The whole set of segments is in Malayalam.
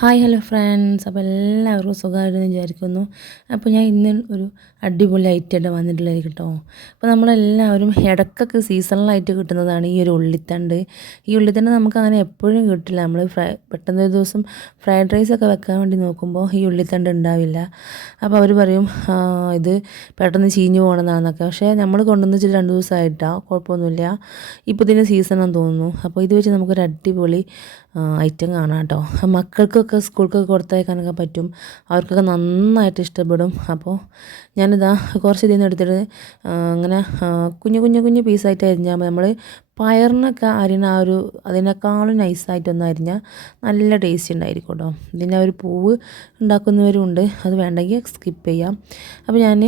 ഹായ് ഹലോ ഫ്രണ്ട്സ്, അപ്പോൾ എല്ലാവർക്കും സുഖമായിട്ടെന്ന് വിചാരിക്കുന്നു. അപ്പോൾ ഞാൻ ഇന്ന് ഒരു അടിപൊളി ഐറ്റമായിട്ട് വന്നിട്ടുള്ളത് കേട്ടോ. അപ്പോൾ നമ്മളെല്ലാവരും ഇടയ്ക്കൊക്കെ സീസണലായിട്ട് കിട്ടുന്നതാണ് ഈ ഒരു ഉള്ളിത്തണ്ട്. ഈ ഉള്ളിത്തണ്ട് നമുക്ക് അങ്ങനെ എപ്പോഴും കിട്ടില്ല. നമ്മൾ പെട്ടെന്ന് ഒരു ദിവസം ഫ്രൈഡ് റൈസൊക്കെ വെക്കാൻ വേണ്ടി നോക്കുമ്പോൾ ഈ ഉള്ളിത്തണ്ട് ഉണ്ടാവില്ല. അപ്പോൾ അവർ പറയും ഇത് പെട്ടെന്ന് ചീഞ്ഞു പോകണമെന്നാണെന്നൊക്കെ. പക്ഷേ നമ്മൾ കൊണ്ടുവന്ന് വെച്ചിട്ട് 2 ദിവസമായിട്ടാണ്, കുഴപ്പമൊന്നുമില്ല. ഇപ്പോൾ ഇതിൻ്റെ സീസണാണെന്ന് തോന്നുന്നു. അപ്പോൾ ഇത് വെച്ച് നമുക്കൊരു അടിപൊളി ഐറ്റം കാണാം കേട്ടോ. മക്കൾക്കൊക്കെ സ്കൂൾക്കൊക്കെ കൊടുത്തയക്കാനൊക്കെ പറ്റും, അവർക്കൊക്കെ നന്നായിട്ട് ഇഷ്ടപ്പെടും. അപ്പോൾ ഞാനിതാ കുറച്ച് ഇതിൽ നിന്ന് എടുത്തിട്ട് അങ്ങനെ കുഞ്ഞു കുഞ്ഞു കുഞ്ഞു പീസായിട്ട് അരിഞ്ഞാൽ നമ്മൾ പയറിനൊക്കെ അരിഞ്ഞ ആ ഒരു അതിനേക്കാളും നൈസായിട്ടൊന്നും അരിഞ്ഞാൽ നല്ല ടേസ്റ്റ് ഉണ്ടായിരിക്കും കേട്ടോ. ഇതിൻ്റെ ഒരു പൂവ് ഉണ്ടാക്കുന്നവരുണ്ട്, അത് വേണ്ടെങ്കിൽ സ്കിപ്പ് ചെയ്യാം. അപ്പോൾ ഞാൻ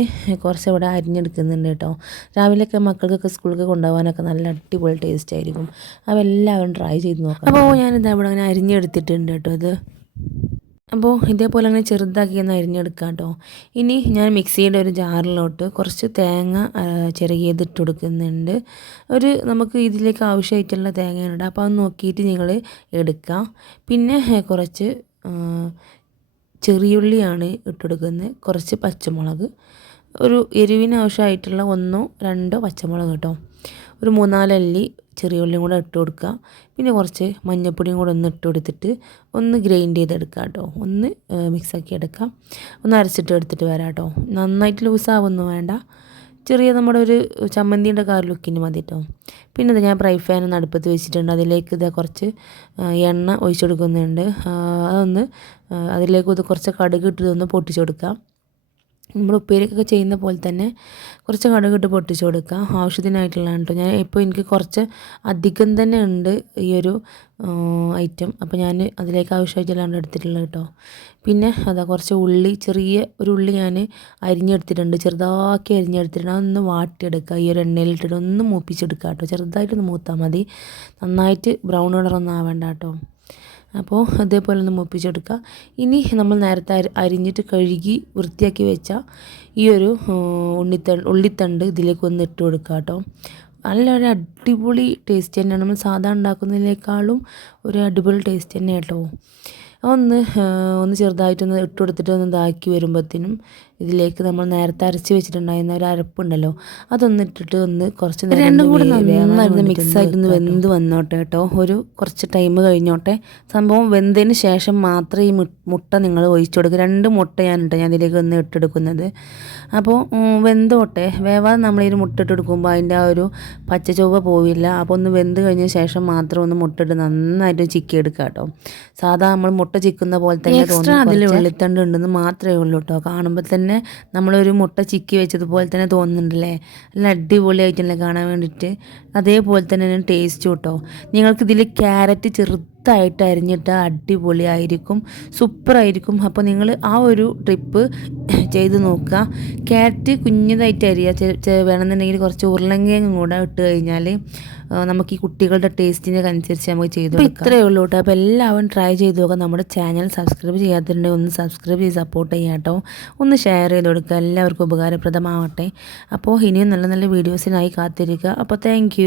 കുറച്ച് ഇവിടെ അരിഞ്ഞെടുക്കുന്നുണ്ട് കേട്ടോ. രാവിലെയൊക്കെ മക്കൾക്കൊക്കെ സ്കൂളിലേക്ക് കൊണ്ടുപോകാനൊക്കെ നല്ല അടിപൊളി ടേസ്റ്റ് ആയിരിക്കും. അപ്പോൾ എല്ലാവരും ട്രൈ ചെയ്ത് നോക്കാം. അപ്പോൾ ഞാനിതാ ഇവിടെ അങ്ങനെ അരിഞ്ഞെടുത്തിട്ടുണ്ട് കേട്ടോ. അപ്പോൾ ഇതേപോലെ അങ്ങനെ ചെറുതാക്കി ഒന്ന് അരിഞ്ഞെടുക്കാം കേട്ടോ. ഇനി ഞാൻ മിക്സിയുടെ ഒരു ജാറിലോട്ട് കുറച്ച് തേങ്ങ ചിരകിയത് ഇട്ട് കൊടുക്കുന്നുണ്ട്. നമുക്ക് ഇതിലേക്ക് ആവശ്യമായിട്ടുള്ള തേങ്ങയുണ്ട്, അപ്പോൾ അത് നോക്കിയിട്ട് നിങ്ങൾ എടുക്കാം. പിന്നെ കുറച്ച് ചെറിയുള്ളിയാണ് ഇട്ടെടുക്കുന്നത്, കുറച്ച് പച്ചമുളക്, ഒരു എരിവിന് ആവശ്യമായിട്ടുള്ള 1-2 പച്ചമുളക് കേട്ടോ, ഒരു 3-4 അല്ലി ചെറിയ ഉള്ളിയും കൂടെ ഇട്ട് കൊടുക്കുക. പിന്നെ കുറച്ച് മഞ്ഞൾപ്പൊടിയും കൂടെ ഒന്ന് ഇട്ട് കൊടുത്തിട്ട് ഒന്ന് ഗ്രൈൻഡ് ചെയ്തെടുക്കുക കേട്ടോ. ഒന്ന് മിക്സാക്കി എടുക്കാം. ഒന്ന് അരച്ചിട്ട് എടുത്തിട്ട് വരാം കേട്ടോ. നന്നായിട്ട് ലൂസാവൊന്നും വേണ്ട, ചെറിയ നമ്മുടെ ഒരു ചമ്മന്തിയുടെ ലുക്കിന് മതി കേട്ടോ. പിന്നെ ഇത് ഞാൻ ഫ്രൈ പാൻ ഒന്ന് അടുപ്പത്ത് വെച്ചിട്ടുണ്ട്. അതിലേക്ക് ഇത് കുറച്ച് എണ്ണ ഒഴിച്ചു കൊടുക്കുന്നുണ്ട്. അതൊന്ന് അതിലേക്ക് ഇത് കുറച്ച് കടുക് ഇട്ടതൊന്ന് പൊട്ടിച്ചു കൊടുക്കാം. നമ്മൾ ഉപ്പേരിക്കൊക്കെ ചെയ്യുന്ന പോലെ തന്നെ കുറച്ച് കടുകിട്ട് പൊട്ടിച്ച് കൊടുക്കുക. ആവശ്യത്തിനായിട്ടുള്ളതാണ് കേട്ടോ. എനിക്ക് കുറച്ച് അധികം തന്നെ ഉണ്ട് ഈ ഒരു ഐറ്റം, അപ്പോൾ ഞാൻ അതിലേക്ക് ആവശ്യമായിട്ടുള്ളതാണ് എടുത്തിട്ടുള്ളത് കേട്ടോ. പിന്നെ കുറച്ച് ഉള്ളി, ചെറിയ ഒരു ഉള്ളി ഞാൻ അരിഞ്ഞെടുത്തിട്ടുണ്ട്, ചെറുതാക്കി അരിഞ്ഞെടുത്തിട്ടുണ്ട്. അതൊന്ന് വാട്ടിയെടുക്കുക, ഈ ഒരു എണ്ണയിലിട്ടിട്ട് ഒന്ന് മൂപ്പിച്ചെടുക്കുക കേട്ടോ. ചെറുതായിട്ടൊന്ന് മൂത്താൽ മതി, നന്നായിട്ട് ബ്രൗൺ കളറൊന്നും ആവേണ്ട കേട്ടോ. അപ്പോൾ അതേപോലെ ഒന്ന് മൂപ്പിച്ചെടുക്കുക. ഇനി നമ്മൾ നേരത്തെ അരിഞ്ഞിട്ട് കഴുകി വൃത്തിയാക്കി വെച്ച ഈ ഒരു ഉള്ളിത്തണ്ട് ഇതിലേക്ക് ഒന്ന് ഇട്ട് കൊടുക്കുക കേട്ടോ. നല്ലൊരു അടിപൊളി ടേസ്റ്റ് തന്നെയാണ്, നമ്മൾ സാധാരണ ഉണ്ടാക്കുന്നതിനേക്കാളും ഒരു അടിപൊളി ടേസ്റ്റ് തന്നെ കേട്ടോ. ഒന്ന് ചെറുതായിട്ടൊന്ന് ഇട്ട് കൊടുത്തിട്ട് ഒന്ന് ഇതാക്കി വരുമ്പോഴത്തേനും ഇതിലേക്ക് നമ്മൾ നേരത്തെ അരച്ച് വെച്ചിട്ടുണ്ടായിരുന്ന ഒരു അരപ്പുണ്ടല്ലോ, അതൊന്ന് ഇട്ടിട്ട് ഒന്ന് കുറച്ച് നേരം രണ്ടും കൂടെ നന്നായിരുന്നു മിക്സായിട്ടൊന്ന് വെന്ത് വന്നോട്ടെ കേട്ടോ. കുറച്ച് ടൈം കഴിഞ്ഞോട്ടെ. സംഭവം വെന്തതിന് ശേഷം മാത്രമേ ഈ മുട്ട നിങ്ങൾ ഒഴിച്ചു കൊടുക്കുക. 2 മുട്ടയാണ് കേട്ടോ ഞാൻ ഇതിലേക്ക് ഒന്ന് ഇട്ടെടുക്കുന്നത്. അപ്പോൾ വെന്തോട്ടെ, വേവാതെ നമ്മൾ ഈ മുട്ട ഇട്ടെടുക്കുമ്പോൾ അതിൻ്റെ ആ ഒരു പച്ച ചൊവ്വ പോവില്ല. അപ്പോൾ ഒന്ന് വെന്ത് കഴിഞ്ഞ ശേഷം മാത്രം ഒന്ന് മുട്ടയിട്ട് നന്നായിട്ട് ചിക്കി എടുക്കുക കേട്ടോ. സാധാ നമ്മൾ മുട്ട ചിക്കുന്ന പോലെ തന്നെ തോന്നുന്നു, അതിൽ ഉള്ളിത്തണ്ട് ഉണ്ടെന്ന് മാത്രമേ ഉള്ളൂ കേട്ടോ. കാണുമ്പോൾ തന്നെ നമ്മളൊരു മുട്ട ചിക്കി വെച്ചതുപോലെ തന്നെ തോന്നുന്നുണ്ടല്ലേ, നല്ല അടിപൊളിയായിട്ടല്ലേ കാണാൻ വേണ്ടിയിട്ട്. അതേപോലെ തന്നെ ടേസ്റ്റ് കേട്ടോ. നിങ്ങൾക്കിതിൽ ക്യാരറ്റ് ചെറുതായിട്ട് അരിഞ്ഞിട്ട് അടിപൊളിയായിരിക്കും, സൂപ്പറായിരിക്കും. അപ്പോൾ നിങ്ങൾ ആ ഒരു ട്രിപ്പ് ചെയ്ത് നോക്കുക. ക്യാരറ്റ് കുഞ്ഞതായിട്ട് അരിയുക, വേണമെന്നുണ്ടെങ്കിൽ കുറച്ച് ഉരുളങ്കിഴങ്ങും കൂടെ ഇട്ട് കഴിഞ്ഞാൽ നമുക്ക് ഈ കുട്ടികളുടെ ടേസ്റ്റിനൊക്കെ അനുസരിച്ച് നമുക്ക് ചെയ്ത് കൊടുക്കാം. ഇത്രയേ ഉള്ളൂ കേട്ടോ. അപ്പോൾ എല്ലാവരും ട്രൈ ചെയ്ത് നോക്കുക. നമ്മുടെ ചാനൽ സബ്സ്ക്രൈബ് ചെയ്യാത്തിട്ടുണ്ടെങ്കിൽ ഒന്ന് സബ്സ്ക്രൈബ് ചെയ്ത് സപ്പോർട്ട് ചെയ്യാം കേട്ടോ. ഒന്ന് ഷെയർ ചെയ്ത് കൊടുക്കുക, എല്ലാവർക്കും ഉപകാരപ്രദമാവട്ടെ. അപ്പോൾ ഇനിയും നല്ല നല്ല വീഡിയോസിനായി കാത്തിരിക്കുക. അപ്പോൾ താങ്ക്